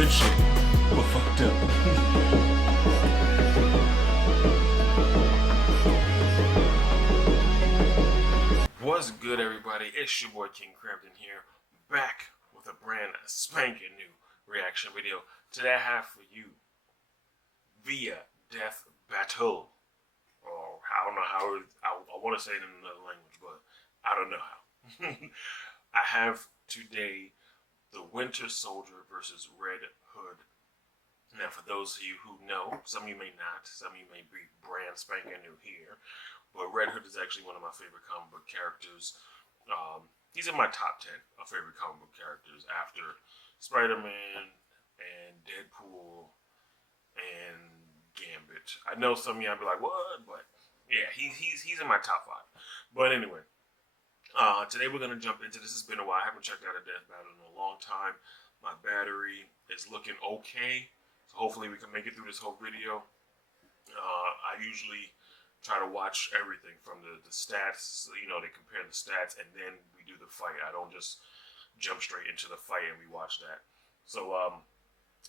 good shit, but fucked up. What's good, everybody? It's your boy King Crampton here, back with a brand spanking new reaction video. Today I have for you Via Death Battle. Or I don't know how I want to say it in another language, but I don't know how. I have today the Winter Soldier versus Red Hood. Now, for those of you who know, some of you may not, some of you may be brand spanking new here, but Red Hood is actually one of my favorite comic book characters. He's in my top 10 of favorite comic book characters after Spider-Man and Deadpool and Gambit. I know some of y'all be like, what? But yeah, he's in my top 5. But anyway, today we're going to jump into this. It's been a while. I haven't checked out a Death Battle in a long time. My battery is looking okay. So hopefully we can make it through this whole video. I usually try to watch everything from the stats. You know, they compare the stats and then we do the fight. I don't just jump straight into the fight and we watch that. So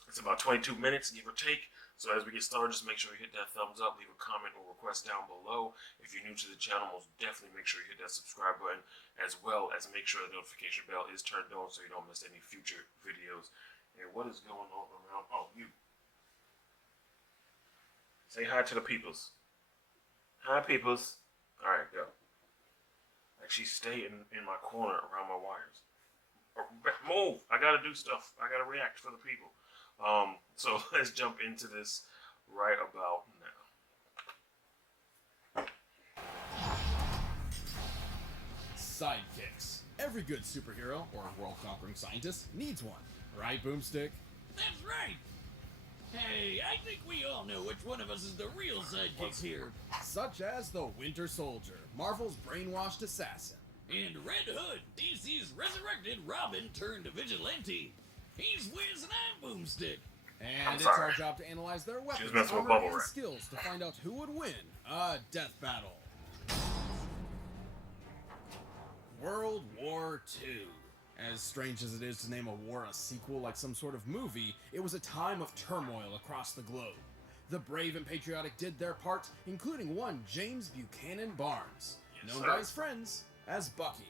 it's about 22 minutes, give or take. So as we get started, just make sure you hit that thumbs up, leave a comment or request down below. If you're new to the channel, most definitely make sure you hit that subscribe button, as well as make sure the notification bell is turned on so you don't miss any future videos. And what is going on around? Oh, you. Say hi to the peoples. Hi, peoples. All right, go. Actually, stay in my corner around my wires. Move. I got to do stuff. I got to react for the people. So let's jump into this right about now. Sidekicks. Every good superhero or world-conquering scientist needs one. Right, Boomstick? That's right! Hey, I think we all know which one of us is the real sidekicks here. Such as the Winter Soldier, Marvel's brainwashed assassin. And Red Hood, DC's resurrected Robin turned vigilante. He's Wiz and I'm Boomstick. And it's our job to analyze their weapons, armor, and skills to find out who would win a death battle. World War II. As strange as it is to name a war a sequel like some sort of movie, it was a time of turmoil across the globe. The brave and patriotic did their part, including one James Buchanan Barnes, known by his friends as Bucky.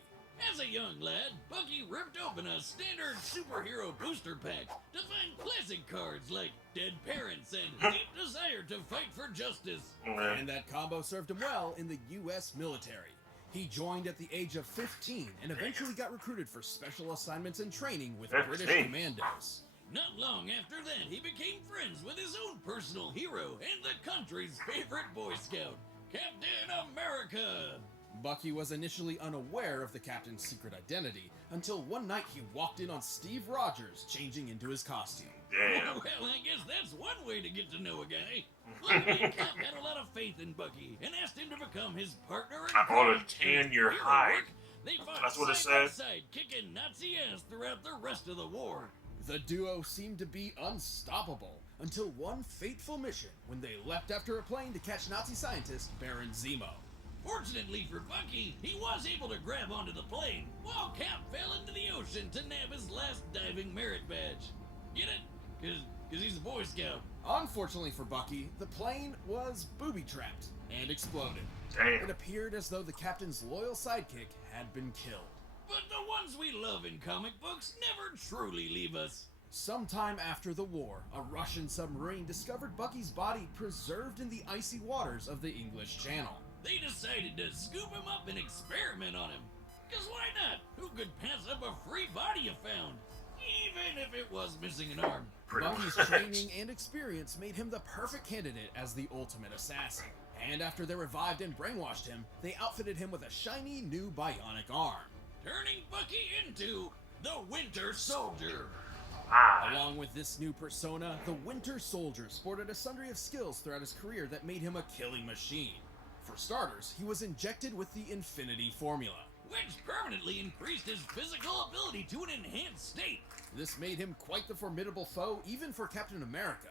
As a young lad, Bucky ripped open a standard superhero booster pack to find classic cards like Dead Parents and Deep Desire to Fight for Justice. And that combo served him well in the U.S. military. He joined at the age of 15 and eventually got recruited for special assignments and training with British commandos. Not long after that, he became friends with his own personal hero and the country's favorite Boy Scout, Captain America. Bucky was initially unaware of the Captain's secret identity until one night he walked in on Steve Rogers changing into his costume. Damn. Well, I guess that's one way to get to know a guy. Luckily, Cap had a lot of faith in Bucky and asked him to become his partner in I want to tan your hide. They fought That's what it side by said. side, kicking Nazi ass throughout the rest of the war. The duo seemed to be unstoppable until one fateful mission when they leapt after a plane to catch Nazi scientist Baron Zemo. Fortunately for Bucky, he was able to grab onto the plane, while Cap fell into the ocean to nab his last diving merit badge. Get it? Cause he's a Boy Scout. Unfortunately for Bucky, the plane was booby-trapped and exploded. Damn. It appeared as though the Captain's loyal sidekick had been killed. But the ones we love in comic books never truly leave us. Sometime after the war, a Russian submarine discovered Bucky's body preserved in the icy waters of the English Channel. They decided to scoop him up and experiment on him. Cause why not? Who could pass up a free body you found? Even if it was missing an arm. Bucky's training and experience made him the perfect candidate as the ultimate assassin. And after they revived and brainwashed him, they outfitted him with a shiny new bionic arm, turning Bucky into the Winter Soldier. Along with this new persona, the Winter Soldier sported a sundry of skills throughout his career that made him a killing machine. For starters, he was injected with the Infinity Formula, which permanently increased his physical ability to an enhanced state. This made him quite the formidable foe even for Captain America,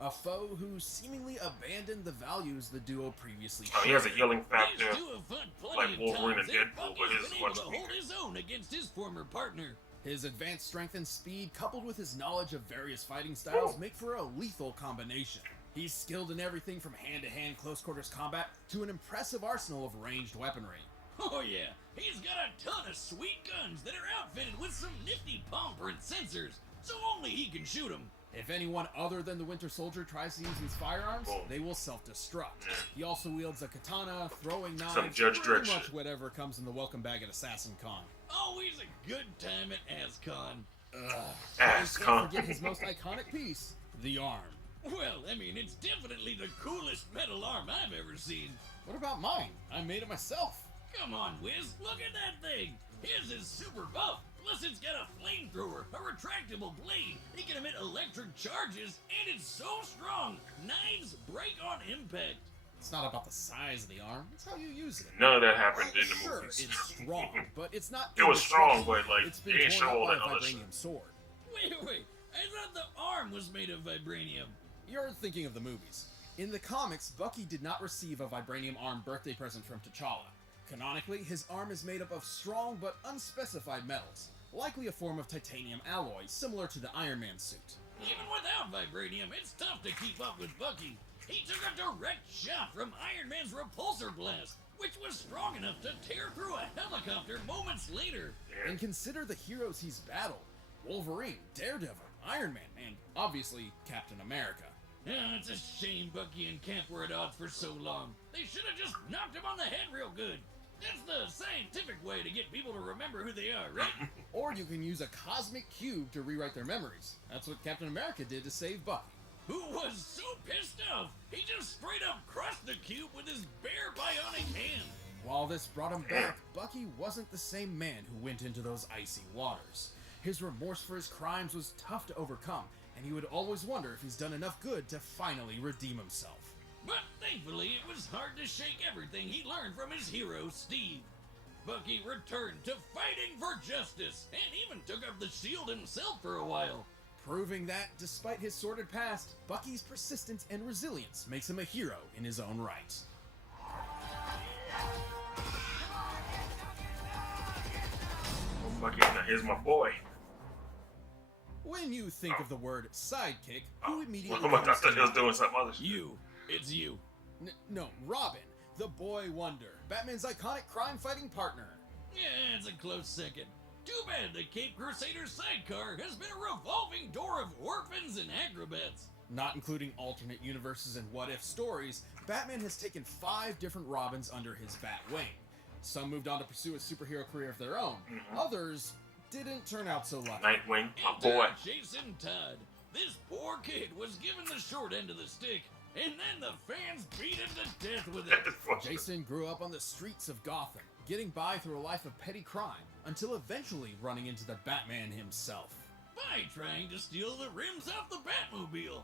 a foe who seemingly abandoned the values the duo previously shared. He has a healing factor These two have fought plenty like of Wolverine and times, Deadpool, but Bucky's his is been much able to hold weaker. his own against his former partner. His advanced strength and speed, coupled with his knowledge of various fighting styles, make for a lethal combination. He's skilled in everything from hand-to-hand close-quarters combat to an impressive arsenal of ranged weaponry. Oh yeah, he's got a ton of sweet guns that are outfitted with some nifty palm print sensors, so only he can shoot them. If anyone other than the Winter Soldier tries to use these firearms, they will self-destruct. He also wields a katana, throwing knives, Some Judge pretty Dredd much shit. whatever comes in the welcome bag at Assassin Con. Always a good time at ASCon. Ass Can't con. forget his most iconic piece, the arm. Well, I mean, it's definitely the coolest metal arm I've ever seen. What about mine? I made it myself. Come on, Wiz, look at that thing! His is super buff, plus it's got a flamethrower, a retractable blade, it can emit electric charges, and it's so strong, knives break on impact. It's not about the size of the arm, it's how you use it. None of that happened in the Sure, movies. it's strong, but it's not. It was strong, indestructible. but, like, It's they been didn't torn show all up that by a other vibranium sword. Wait, I thought the arm was made of vibranium. You're thinking of the movies. In the comics, Bucky did not receive a vibranium arm birthday present from T'Challa. Canonically, his arm is made up of strong but unspecified metals, likely a form of titanium alloy similar to the Iron Man suit. Even without vibranium, it's tough to keep up with Bucky. He took a direct shot from Iron Man's repulsor blast, which was strong enough to tear through a helicopter moments later. And consider the heroes he's battled: Wolverine, Daredevil, Iron Man, and obviously Captain America. Yeah, it's a shame Bucky and Cap were at odds for so long. They should have just knocked him on the head real good. That's the scientific way to get people to remember who they are, right? Or you can use a cosmic cube to rewrite their memories. That's what Captain America did to save Bucky. Who was so pissed off, he just straight up crushed the cube with his bare bionic hand. While this brought him back, Bucky wasn't the same man who went into those icy waters. His remorse for his crimes was tough to overcome, and he would always wonder if he's done enough good to finally redeem himself. But thankfully, it was hard to shake everything he learned from his hero, Steve. Bucky returned to fighting for justice, and even took up the shield himself for a while. Proving that, despite his sordid past, Bucky's persistence and resilience makes him a hero in his own right. Oh, Bucky, now here's my boy. When you think of the word sidekick, who immediately Oh, I comes thought to he was mind? doing something other shit. You. It's you. No, Robin, the boy wonder, Batman's iconic crime-fighting partner. Yeah, it's a close second. Too bad the Cape Crusader sidecar has been a revolving door of orphans and acrobats. Not including alternate universes and what-if stories, Batman has taken 5 different Robins under his bat wing. Some moved on to pursue a superhero career of their own. Others didn't turn out so lucky. Nightwing, my Enter boy. Jason Todd. This poor kid was given the short end of the stick, and then the fans beat him to death with it. Jason grew up on the streets of Gotham, getting by through a life of petty crime, until eventually running into the Batman himself. By trying to steal the rims off the Batmobile.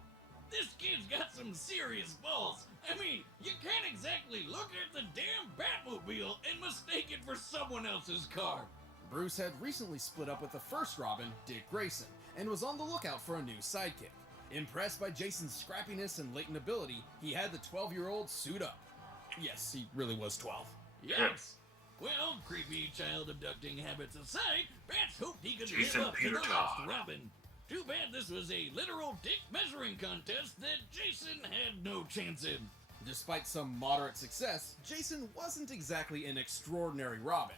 This kid's got some serious balls. I mean, you can't exactly look at the damn Batmobile and mistake it for someone else's car. Bruce had recently split up with the first Robin, Dick Grayson, and was on the lookout for a new sidekick. Impressed by Jason's scrappiness and latent ability, he had the 12-year-old suit up. Yes, he really was 12. Yes. Well, creepy child abducting habits aside, Bats hoped he could Jason live up to Peter the Todd. last Robin. Too bad this was a literal dick measuring contest that Jason had no chance in. Despite some moderate success, Jason wasn't exactly an extraordinary Robin.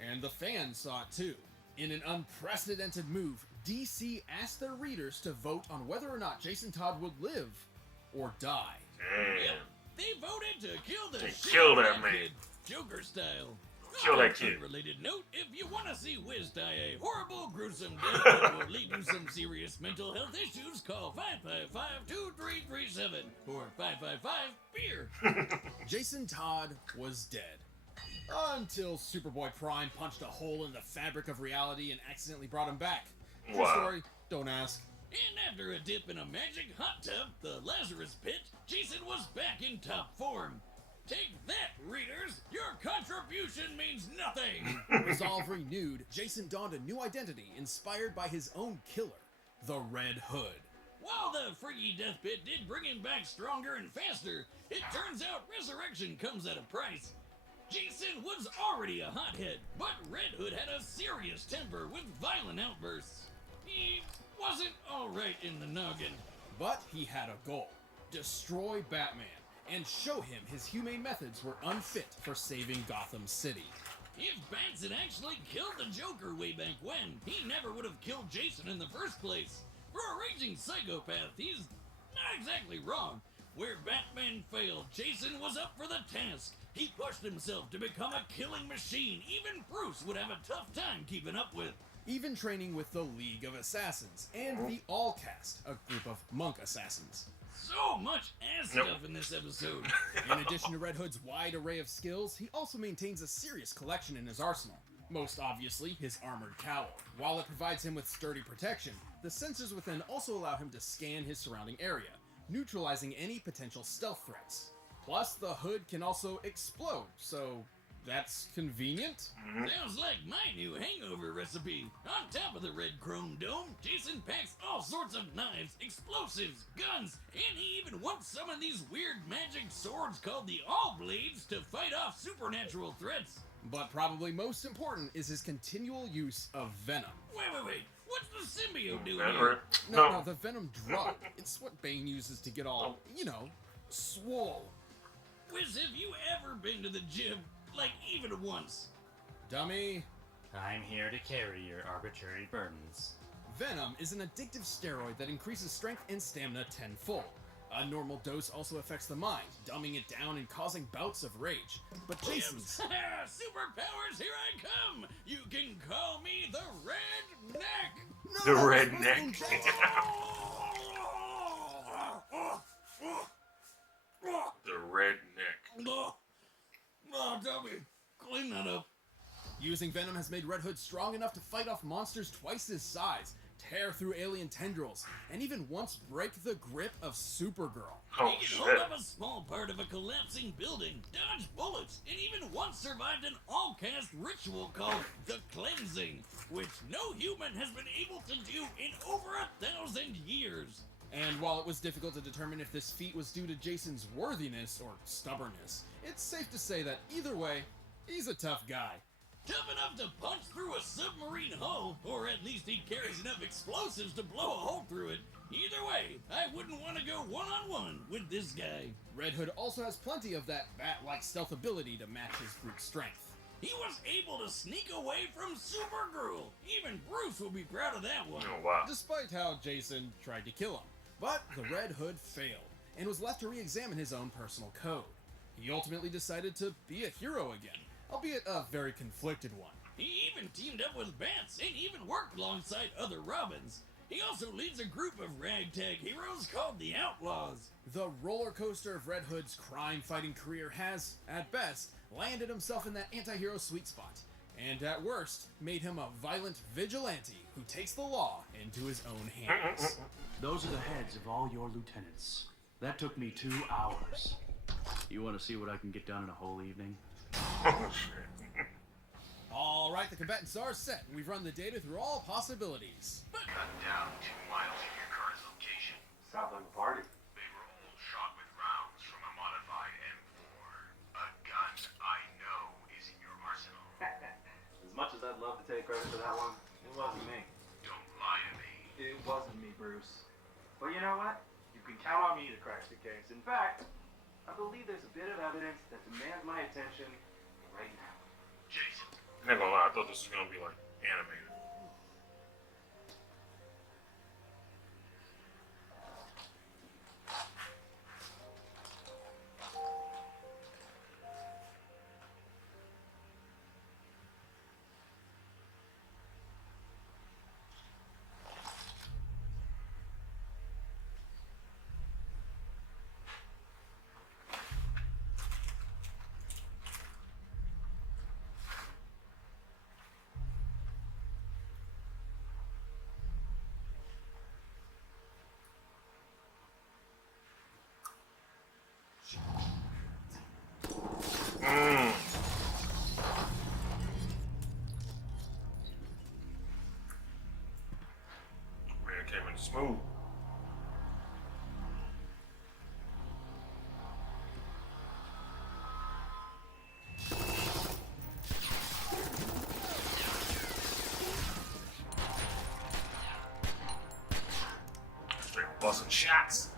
And the fans saw it too. In an unprecedented move, DC asked their readers to vote on whether or not Jason Todd would live or die. Damn. Yep, they voted to kill the They shit killed out that of man. kid, Joker style. Kill On that a kid. unrelated note, if you want to see Wiz die a horrible, gruesome death that will lead to some serious mental health issues, call 555-2337 or 555-BEER. Jason Todd was dead. Until Superboy Prime punched a hole in the fabric of reality and accidentally brought him back. True Wow. story, don't ask. And after a dip in a magic hot tub, the Lazarus Pit, Jason was back in top form. Take that, readers! Your contribution means nothing! Resolve renewed, Jason donned a new identity inspired by his own killer, the Red Hood. While the freaky death pit did bring him back stronger and faster, it turns out resurrection comes at a price. Jason was already a hothead, but Red Hood had a serious temper with violent outbursts. He wasn't alright in the noggin. But he had a goal: destroy Batman and show him his humane methods were unfit for saving Gotham City. If Bats had actually killed the Joker way back when, he never would have killed Jason in the first place. For a raging psychopath, he's not exactly wrong. Where Batman failed, Jason was up for the task. He pushed himself to become a killing machine even Bruce would have a tough time keeping up with. Even training with the League of Assassins and the All Cast, a group of monk assassins. So much ass stuff in this episode. In addition to Red Hood's wide array of skills, he also maintains a serious collection in his arsenal. Most obviously, his armored cowl. While it provides him with sturdy protection, the sensors within also allow him to scan his surrounding area, neutralizing any potential stealth threats. Plus, the hood can also explode, so that's convenient. Sounds like my new hangover recipe. On top of the red chrome dome, Jason packs all sorts of knives, explosives, guns, and he even wants some of these weird magic swords called the All Blades to fight off supernatural threats. But probably most important is his continual use of venom. Wait. What's the symbiote doing Remember? here? No, the venom drug. It's what Bane uses to get all, swole. Wiz, have you ever been to the gym? Like, even once? Dummy. I'm here to carry your arbitrary burdens. Venom is an addictive steroid that increases strength and stamina tenfold. A normal dose also affects the mind, dumbing it down and causing bouts of rage. But Jason's... Superpowers, here I come! You can call me the Red Neck! The redneck. The redneck. Oh, Dummy, clean that up. Using Venom has made Red Hood strong enough to fight off monsters twice his size, tear through alien tendrils, and even once break the grip of Supergirl. Oh, He can shit. hold up a small part of a collapsing building, dodge bullets, and even once survived an all-cast ritual called the Cleansing, which no human has been able to do in over 1,000 years. And while it was difficult to determine if this feat was due to Jason's worthiness or stubbornness, it's safe to say that either way, he's a tough guy. Tough enough to punch through a submarine hull, or at least he carries enough explosives to blow a hole through it. Either way, I wouldn't want to go one-on-one with this guy. Red Hood also has plenty of that bat-like stealth ability to match his brute strength. He was able to sneak away from Supergirl. Even Bruce will be proud of that one. Oh, wow. Despite how Jason tried to kill him. But the Red Hood failed, and was left to re-examine his own personal code. He ultimately decided to be a hero again, albeit a very conflicted one. He even teamed up with Bats and even worked alongside other Robins. He also leads a group of ragtag heroes called the Outlaws. The roller coaster of Red Hood's crime-fighting career has, at best, landed himself in that anti-hero sweet spot, and at worst, made him a violent vigilante who takes the law into his own hands. Those are the heads of all your lieutenants. That took me 2 hours. You want to see what I can get done in a whole evening? Oh, shit. Alright, the combatants are set, and we've run the data through all possibilities. Cut down 2 miles from your current location. Sounds like a party. They were all shot with rounds from a modified M4. A gun I know is in your arsenal. As much as I'd love to take credit for that one, it wasn't me. Don't lie to me. It wasn't me, Bruce. But you know what? You can count on me to crack the case. In fact, I believe there's a bit of evidence that demands my attention right now. Jason, I'm not gonna lie, I thought this was gonna be like animated. Man came in smooth. call some shots.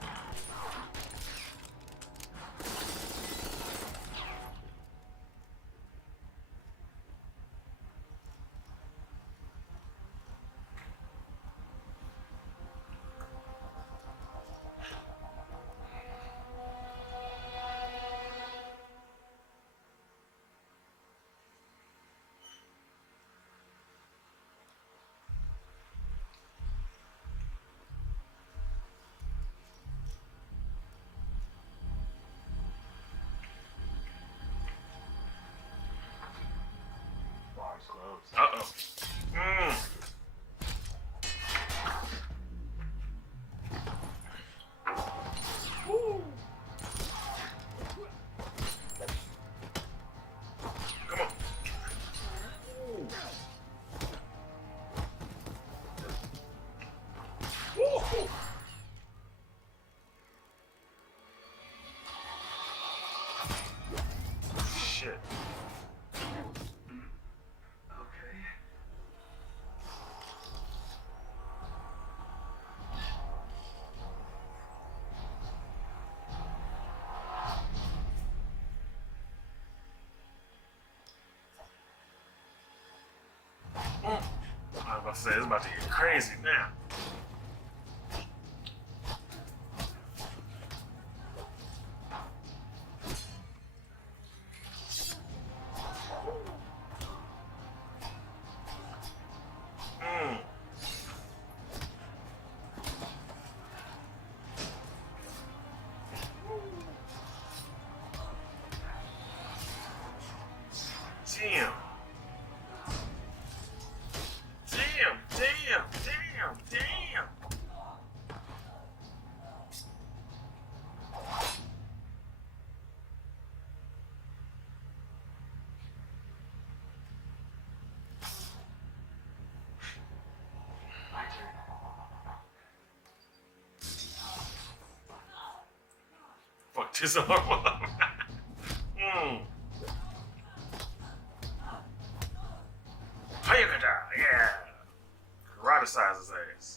Bar's closed. Uh-oh. Woo. Come on. Woo. Shit. Okay. I was about to say, it's about to get crazy now. Damn. Damn, damn, damn, damn. My turn. Fucked his arm up. Hayakata, yeah. Karate-size his ass.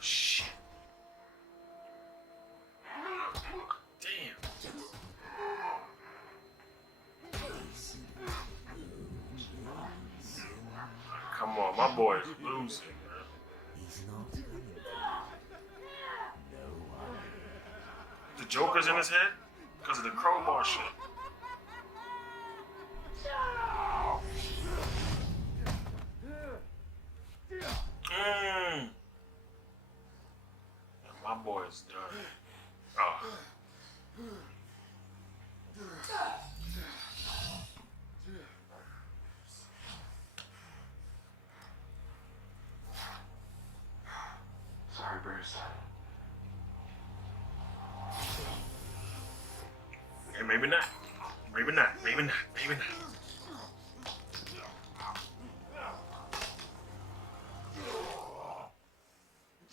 Shit. Damn. Come on, my boy is losing, man. The Joker's in his head because of the crowbar shit. My boy is done. Oh. Sorry, Bruce. Okay, maybe not. Maybe not. Maybe not. Maybe not.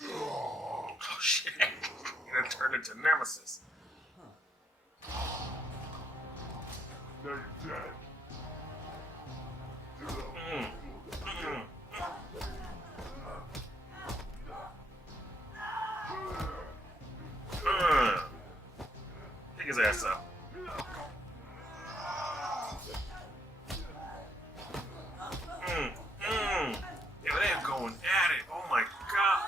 Oh shit. It turned into Nemesis. They're dead. Pick his ass up. Yeah, they're going at it. Oh my god.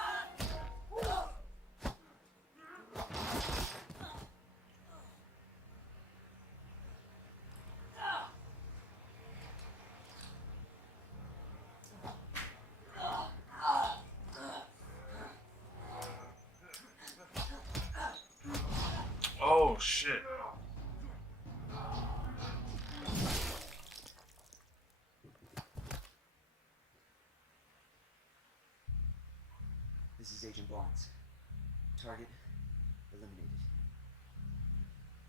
Oh shit. This is Agent Barnes. Target eliminated.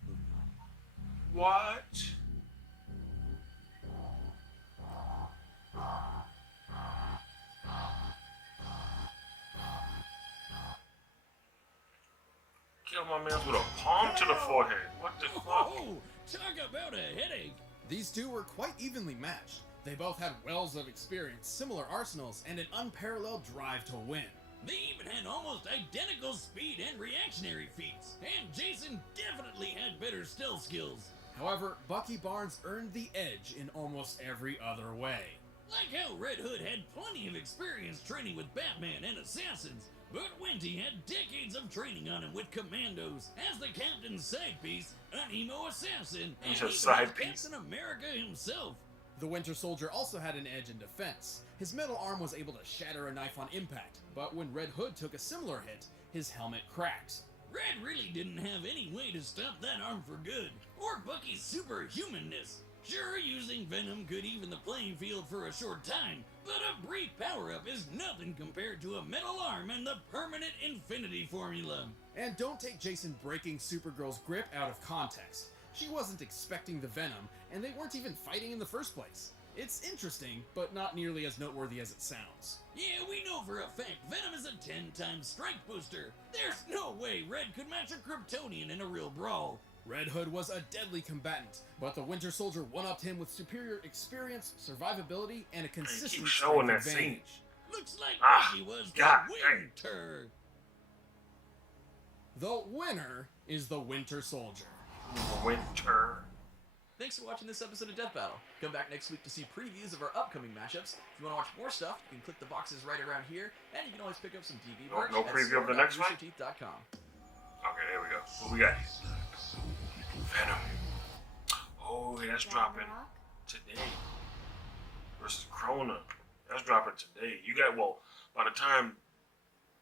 Moving on. What? Kill my man with a palm to the forehead. What the fuck? Oh, talk about a headache. These two were quite evenly matched. They both had wells of experience, similar arsenals, and an unparalleled drive to win. They even had almost identical speed and reactionary feats, and Jason definitely had better stealth skills. However, Bucky Barnes earned the edge in almost every other way. Like how Red Hood had plenty of experience training with Batman and assassins, but Winty had decades of training on him with commandos, as the captain's side piece, an emo assassin, and He's a even side as piece. Captain America himself. The Winter Soldier also had an edge in defense. His metal arm was able to shatter a knife on impact, but when Red Hood took a similar hit, his helmet cracked. Red really didn't have any way to stop that arm for good, or Bucky's superhumanness. Sure, using Venom could even the playing field for a short time, but a brief power-up is nothing compared to a metal arm and the permanent infinity formula. And don't take Jason breaking Supergirl's grip out of context. She wasn't expecting the Venom, and they weren't even fighting in the first place. It's interesting, but not nearly as noteworthy as it sounds. Yeah, we know for a fact Venom is a 10-time strike booster. There's no way Red could match a Kryptonian in a real brawl. Red Hood was a deadly combatant, but the Winter Soldier one-upped him with superior experience, survivability, and a consistent showing strength that advantage. Looks like Ah, Bucky was God the dang. winter. The winner is the Winter Soldier. Winter. Thanks for watching this episode of Death Battle. Come back next week to see previews of our upcoming matchups. If you want to watch more stuff, you can click the boxes right around here, and you can always pick up some DV merch No at preview of the next one? store.roosterteeth.com. Okay, there we go. What we got? Venom. Oh, yeah, that's dropping today. Versus Krona. That's dropping today. You got, well, by the time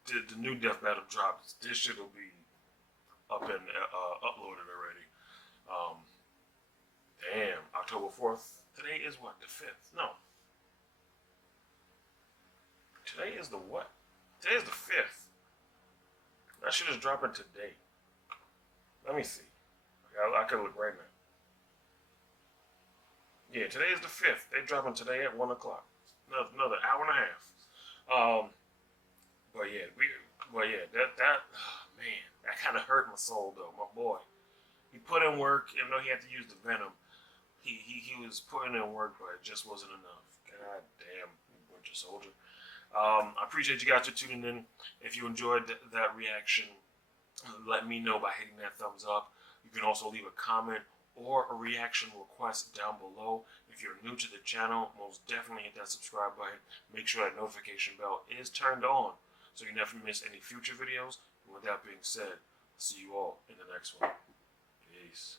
the new Death Battle drops, this shit will be up and uploaded already. Damn, October 4th. Today is what, the 5th? No. Today is the what? Today is the 5th. That shit is dropping today. Let me see. I could look right now. Yeah, today is the 5th. They dropping today at 1 o'clock. Another hour and a half. But yeah, that man, that kind of hurt my soul though, my boy. He put in work, even though he had to use the Venom. He was putting in work, but it just wasn't enough. God damn, Winter Soldier. I appreciate you guys for tuning in. If you enjoyed that reaction, let me know by hitting that thumbs up. You can also leave a comment or a reaction request down below. If you're new to the channel, most definitely hit that subscribe button. Make sure that notification bell is turned on so you never miss any future videos. And with that being said, see you all in the next one. Peace.